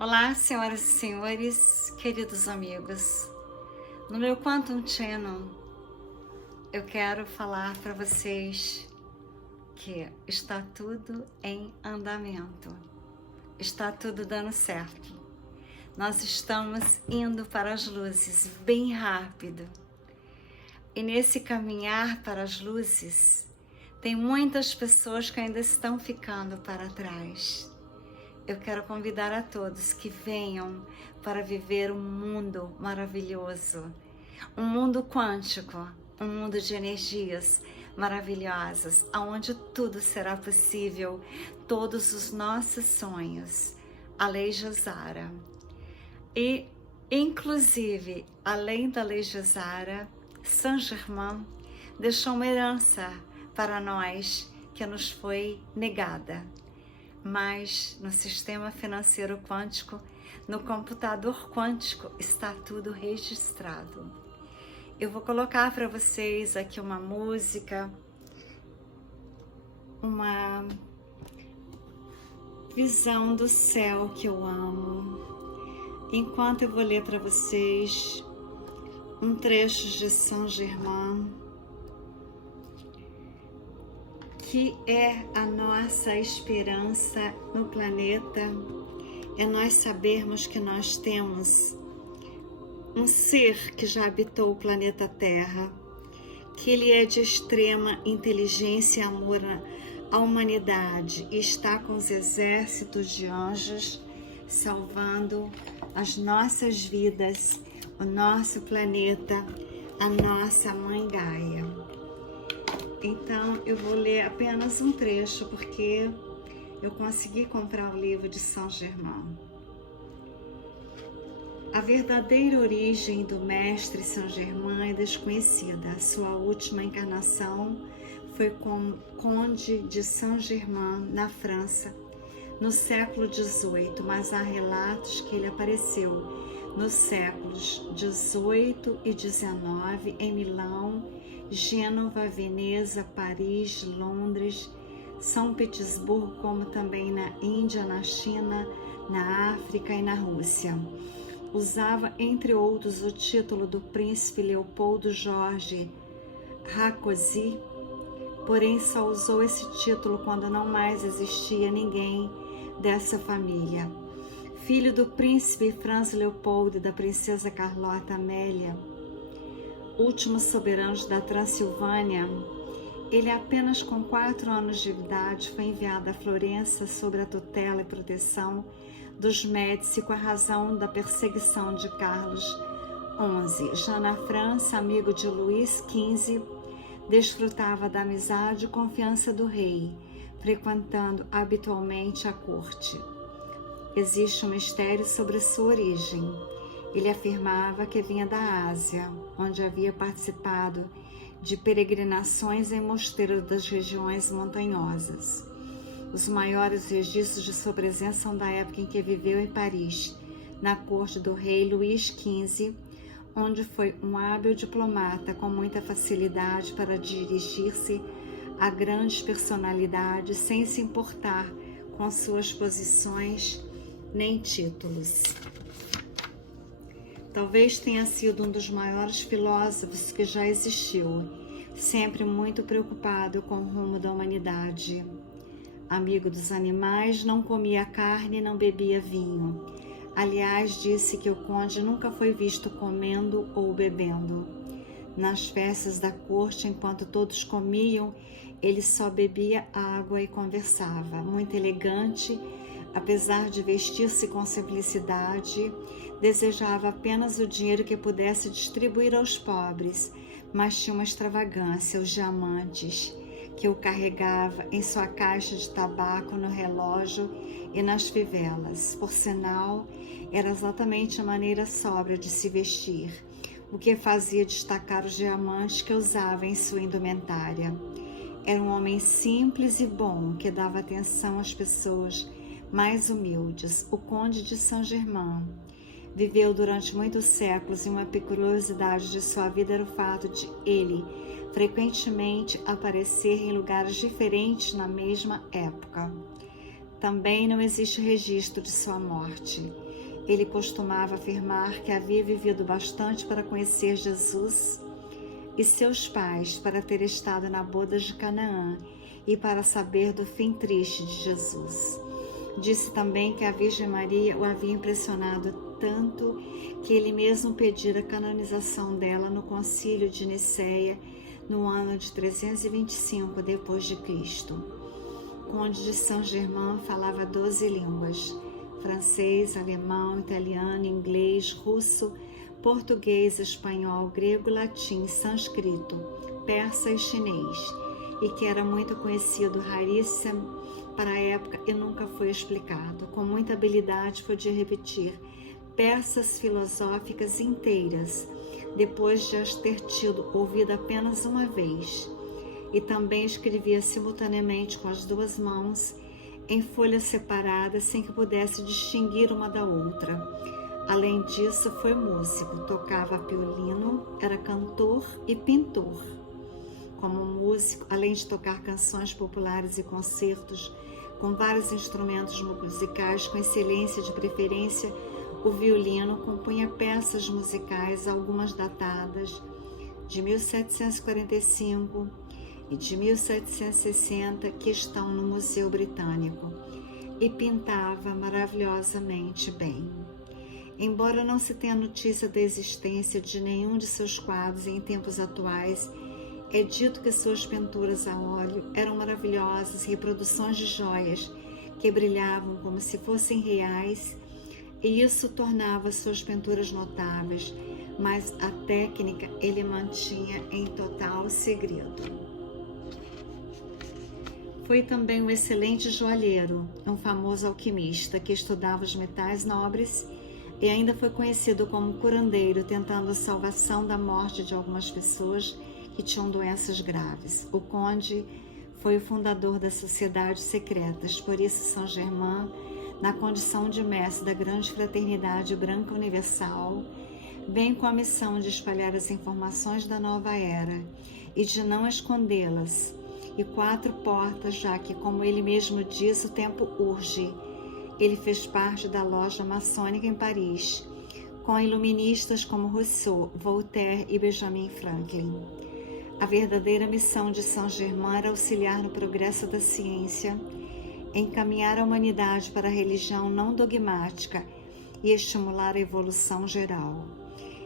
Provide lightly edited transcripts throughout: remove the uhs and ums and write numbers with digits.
Olá, senhoras e senhores, queridos amigos. No meu Quantum Channel, eu quero falar para vocês que está tudo em andamento, está tudo dando certo. Nós estamos indo para as luzes bem rápido. E nesse caminhar para as luzes, tem muitas pessoas que ainda estão ficando para trás. Eu quero convidar a todos que venham para viver um mundo maravilhoso, um mundo quântico, um mundo de energias maravilhosas, onde tudo será possível, todos os nossos sonhos. A Lei Jazara. E, inclusive, além da Lei Jazara, Saint-Germain deixou uma herança para nós que nos foi negada. Mas no sistema financeiro quântico, no computador quântico, está tudo registrado. Eu vou colocar para vocês aqui uma música, uma visão do céu que eu amo. Enquanto eu vou ler para vocês um trecho de Saint-Germain, que é a nossa esperança no planeta, é nós sabermos que nós temos um ser que já habitou o planeta Terra, que ele é de extrema inteligência e amor à humanidade e está com os exércitos de anjos salvando as nossas vidas, o nosso planeta, a nossa Mãe Gaia. Então, eu vou ler apenas um trecho, porque eu consegui comprar o livro de Saint-Germain. A verdadeira origem do mestre Saint-Germain é desconhecida. Sua última encarnação foi como Conde de Saint-Germain, na França, no século XVIII, mas há relatos que ele apareceu nos séculos XVIII e XIX em Milão, Gênova, Veneza, Paris, Londres, São Petersburgo, como também na Índia, na China, na África e na Rússia. Usava, entre outros, o título do príncipe Leopoldo Jorge Rákóczi, porém só usou esse título quando não mais existia ninguém dessa família. Filho do príncipe Franz Leopoldo e da princesa Carlota Amélia, últimos soberanos da Transilvânia, ele apenas com 4 anos de idade foi enviado a Florença sob a tutela e proteção dos Médici com a razão da perseguição de Carlos XI. Já na França, amigo de Luís XV, desfrutava da amizade e confiança do rei, frequentando habitualmente a corte. Existe um mistério sobre sua origem. Ele afirmava que vinha da Ásia, onde havia participado de peregrinações em mosteiros das regiões montanhosas. Os maiores registros de sua presença são da época em que viveu em Paris, na corte do rei Luís XV, onde foi um hábil diplomata com muita facilidade para dirigir-se a grandes personalidades sem se importar com suas posições nem títulos. Talvez tenha sido um dos maiores filósofos que já existiu, sempre muito preocupado com o rumo da humanidade. Amigo dos animais, não comia carne e não bebia vinho. Aliás, disse que o conde nunca foi visto comendo ou bebendo. Nas festas da corte, enquanto todos comiam, ele só bebia água e conversava. Muito elegante, apesar de vestir-se com simplicidade, desejava apenas o dinheiro que pudesse distribuir aos pobres, mas tinha uma extravagância, os diamantes, que o carregava em sua caixa de tabaco, no relógio e nas fivelas. Por sinal, era exatamente a maneira sóbria de se vestir, o que fazia destacar os diamantes que usava em sua indumentária. Era um homem simples e bom, que dava atenção às pessoas mais humildes. O Conde de Saint-Germain viveu durante muitos séculos e uma peculiaridade de sua vida era o fato de ele frequentemente aparecer em lugares diferentes na mesma época. Também não existe registro de sua morte. Ele costumava afirmar que havia vivido bastante para conhecer Jesus e seus pais, para ter estado na boda de Canaã e para saber do fim triste de Jesus. Disse também que a Virgem Maria o havia impressionado tanto que ele mesmo pedira a canonização dela no Concílio de Nicéia no ano de 325 depois de Cristo. Conde de Saint-Germain falava 12 línguas: francês, alemão, italiano, inglês, russo, português, espanhol, grego, latim, sânscrito, persa e chinês, e que era muito conhecido, raríssimo para a época e nunca foi explicado. Com muita habilidade podia repetir peças filosóficas inteiras, depois de as ter tido ouvido apenas uma vez, e também escrevia simultaneamente com as duas mãos, em folhas separadas, sem que pudesse distinguir uma da outra. Além disso, foi músico, tocava violino, era cantor e pintor. Como músico, além de tocar canções populares e concertos com vários instrumentos musicais com excelência, de preferência o violino, compunha peças musicais, algumas datadas de 1745 e de 1760, que estão no Museu Britânico, e pintava maravilhosamente bem. Embora não se tenha notícia da existência de nenhum de seus quadros em tempos atuais, é dito que suas pinturas a óleo eram maravilhosas reproduções de joias que brilhavam como se fossem reais, e isso tornava suas pinturas notáveis, mas a técnica ele mantinha em total segredo. Foi também um excelente joalheiro, um famoso alquimista que estudava os metais nobres e ainda foi conhecido como curandeiro, tentando a salvação da morte de algumas pessoas que tinham doenças graves. O conde foi o fundador das sociedades secretas, por isso Saint-Germain, na condição de mestre da grande fraternidade branca universal, vem com a missão de espalhar as informações da nova era e de não escondê-las, e 4 portas, já que, como ele mesmo diz, o tempo urge. Ele fez parte da loja maçônica em Paris, com iluministas como Rousseau, Voltaire e Benjamin Franklin. A verdadeira missão de Saint-Germain era auxiliar no progresso da ciência, encaminhar a humanidade para a religião não dogmática e estimular a evolução geral.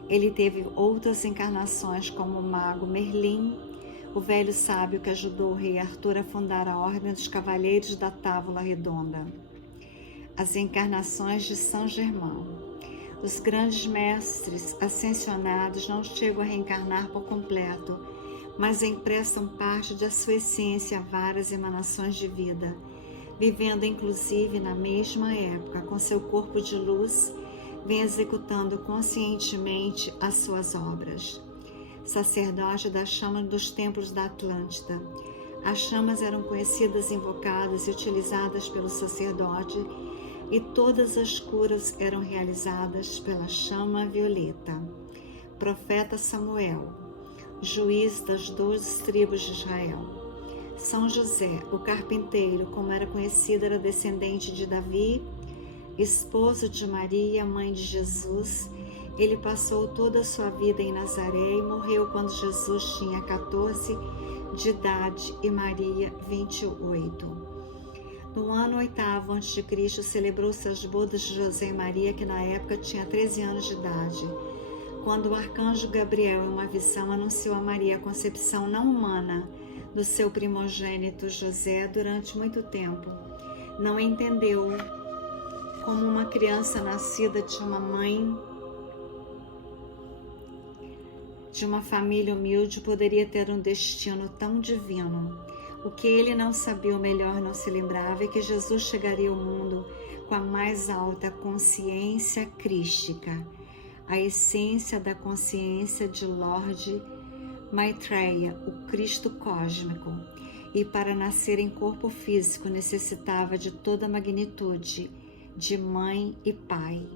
Ele teve outras encarnações como o mago Merlin, o velho sábio que ajudou o rei Arthur a fundar a Ordem dos Cavalheiros da Távola Redonda. As encarnações de Saint-Germain. Os grandes mestres ascensionados não chegam a reencarnar por completo, mas emprestam parte de sua essência a várias emanações de vida, vivendo inclusive na mesma época, com seu corpo de luz, vem executando conscientemente as suas obras. Sacerdote da chama dos templos da Atlântida. As chamas eram conhecidas, invocadas e utilizadas pelo sacerdote, e todas as curas eram realizadas pela chama violeta. Profeta Samuel, juiz das 12 tribos de Israel. São José, o carpinteiro, como era conhecido, era descendente de Davi, esposo de Maria, mãe de Jesus. Ele passou toda a sua vida em Nazaré e morreu quando Jesus tinha 14 de idade e Maria 28. No ano 8º a.C., celebrou-se as bodas de José e Maria, que na época tinha 13 anos de idade, quando o arcanjo Gabriel, em uma visão, anunciou a Maria a concepção não humana do seu primogênito José. Durante muito tempo não entendeu como uma criança nascida de uma mãe de uma família humilde poderia ter um destino tão divino. O que ele não sabia, ou melhor, não se lembrava, é que Jesus chegaria ao mundo com a mais alta consciência crística, a essência da consciência de Lorde Maitreya, o Cristo cósmico, e para nascer em corpo físico necessitava de toda a magnitude de mãe e pai.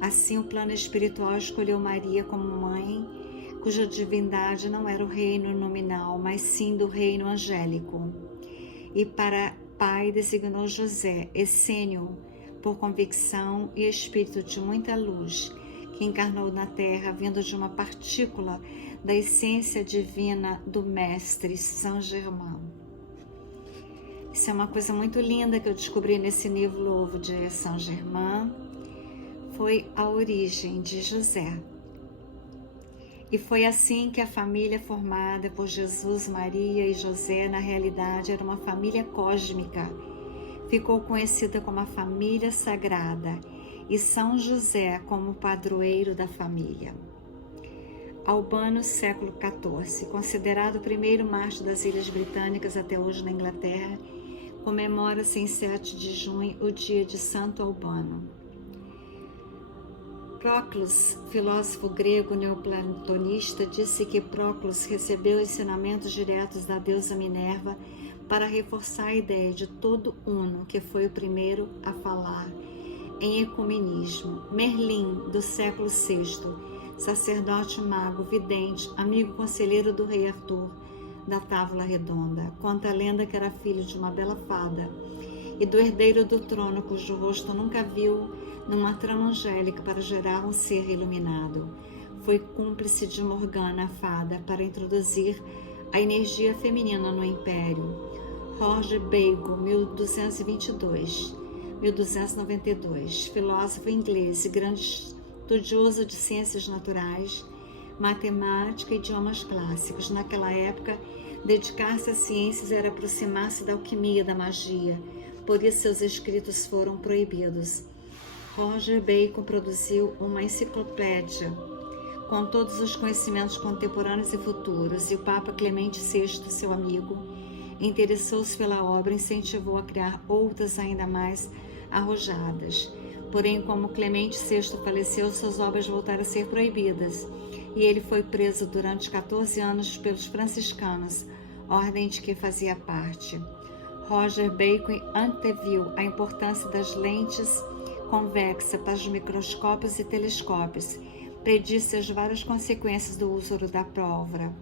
Assim, o plano espiritual escolheu Maria como mãe, cuja divindade não era o reino nominal, mas sim do reino angélico. E para pai designou José, essênio, por convicção e espírito de muita luz, que encarnou na Terra, vindo de uma partícula da essência divina do Mestre Saint Germain. Isso é uma coisa muito linda que eu descobri nesse livro novo de Saint Germain. Foi a origem de José. E foi assim que a família formada por Jesus, Maria e José, na realidade, era uma família cósmica. Ficou conhecida como a família sagrada e São José como padroeiro da família. Albano, século XIV, considerado o primeiro mártir das Ilhas Britânicas até hoje na Inglaterra, comemora-se em 7 de junho o dia de Santo Albano. Proclus, filósofo grego neoplatonista, disse que Proclus recebeu ensinamentos diretos da deusa Minerva para reforçar a ideia de todo uno, que foi o primeiro a falar em ecumenismo. Merlin, do século VI, sacerdote mago, vidente, amigo conselheiro do rei Arthur, da Távola Redonda, conta a lenda que era filho de uma bela fada e do herdeiro do trono, cujo rosto nunca viu, numa trama angélica para gerar um ser iluminado. Foi cúmplice de Morgana, a fada, para introduzir a energia feminina no Império. Roger Bacon, 1222-1292, filósofo inglês e grande estudioso de ciências naturais, matemática e idiomas clássicos. Naquela época, dedicar-se às ciências era aproximar-se da alquimia, da magia, por isso seus escritos foram proibidos. Roger Bacon produziu uma enciclopédia com todos os conhecimentos contemporâneos e futuros, e o Papa Clemente VI, seu amigo, interessou-se pela obra e incentivou a criar outras ainda mais arrojadas. Porém, como Clemente VI faleceu, suas obras voltaram a ser proibidas, e ele foi preso durante 14 anos pelos franciscanos, ordem de que fazia parte. Roger Bacon anteviu a importância das lentes convexa para os microscópios e telescópios, predisse as várias consequências do uso da pólvora,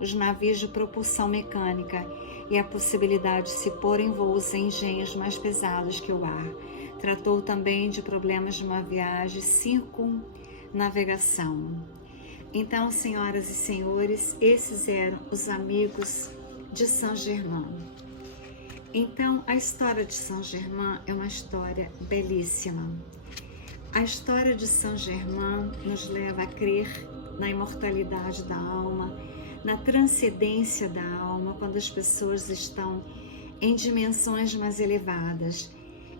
os navios de propulsão mecânica e a possibilidade de se pôr em voos em engenhos mais pesados que o ar. Tratou também de problemas de uma viagem circunnavegação. Então, senhoras e senhores, esses eram os amigos de Saint Germain. Então, a história de Saint Germain é uma história belíssima. A história de Saint Germain nos leva a crer na imortalidade da alma, na transcendência da alma, quando as pessoas estão em dimensões mais elevadas.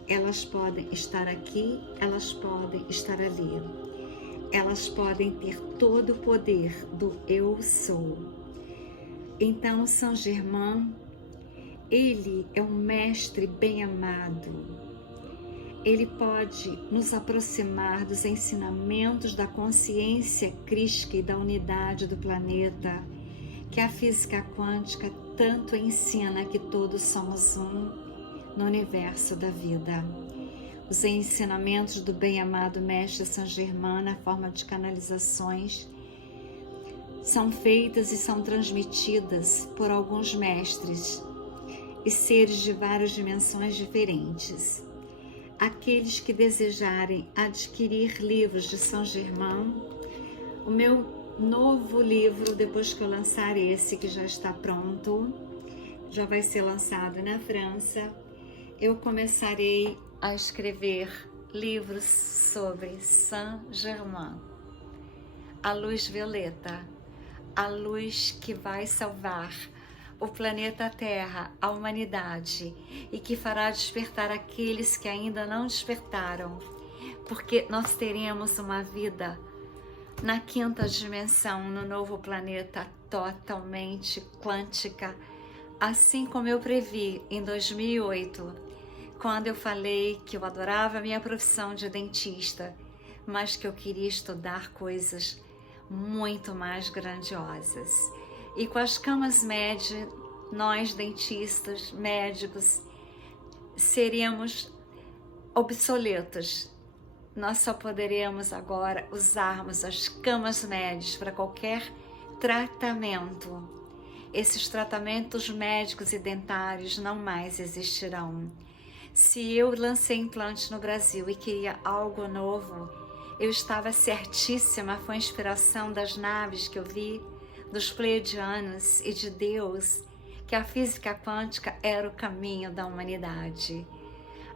Elas podem estar aqui, elas podem estar ali. Elas podem ter todo o poder do eu sou. Então, Saint Germain, ele é um mestre bem amado. Ele pode nos aproximar dos ensinamentos da consciência crística e da unidade do planeta, que a física quântica tanto ensina, que todos somos um no universo da vida. Os ensinamentos do bem-amado Mestre Saint Germain, na forma de canalizações, são feitas e são transmitidas por alguns mestres e seres de várias dimensões diferentes. Aqueles que desejarem adquirir livros de Saint Germain, o meu novo livro, depois que eu lançar esse, que já está pronto, já vai ser lançado na França, eu começarei a escrever livros sobre Saint Germain, a luz violeta, a luz que vai salvar o planeta Terra, a humanidade, e que fará despertar aqueles que ainda não despertaram, porque nós teremos uma vida na quinta dimensão, no novo planeta totalmente quântica, assim como eu previ em 2008, quando eu falei que eu adorava a minha profissão de dentista, mas que eu queria estudar coisas muito mais grandiosas. E com as camas médias, nós dentistas, médicos, seríamos obsoletos. Nós só poderemos agora usarmos as camas médias para qualquer tratamento. Esses tratamentos médicos e dentários não mais existirão. Se eu lancei implante no Brasil e queria algo novo, eu estava certíssima, foi a inspiração das naves que eu vi, dos pleiadianos e de Deus, que a física quântica era o caminho da humanidade.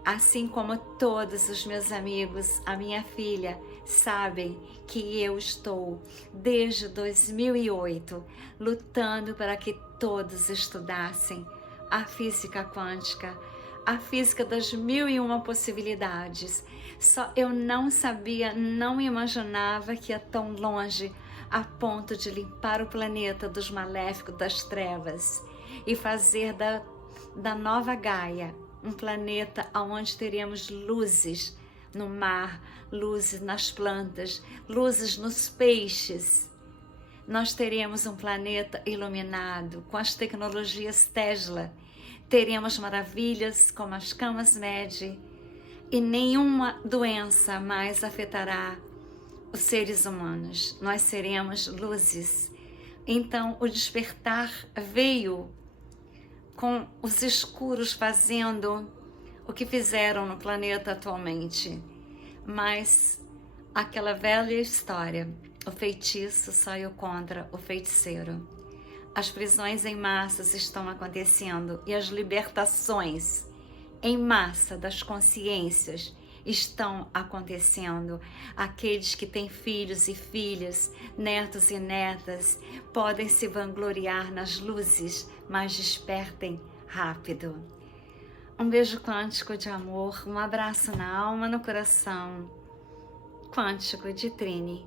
Assim como todos os meus amigos, a minha filha, sabem que eu estou, desde 2008, lutando para que todos estudassem a física quântica, a física das 1001 possibilidades. Só eu não sabia, não imaginava que ia tão longe a ponto de limpar o planeta dos maléficos das trevas e fazer da nova Gaia um planeta onde teremos luzes no mar, luzes nas plantas, luzes nos peixes. Nós teremos um planeta iluminado com as tecnologias Tesla. Teremos maravilhas como as camas MED e nenhuma doença mais afetará os seres humanos. Nós seremos luzes. Então o despertar veio com os escuros fazendo o que fizeram no planeta atualmente. Mas aquela velha história, o feitiço saiu contra o feiticeiro. As prisões em massas estão acontecendo e as libertações em massa das consciências estão acontecendo. Aqueles que têm filhos e filhas, netos e netas, podem se vangloriar nas luzes, mas despertem rápido. Um beijo quântico de amor, um abraço na alma, no coração. Quântico de Trini.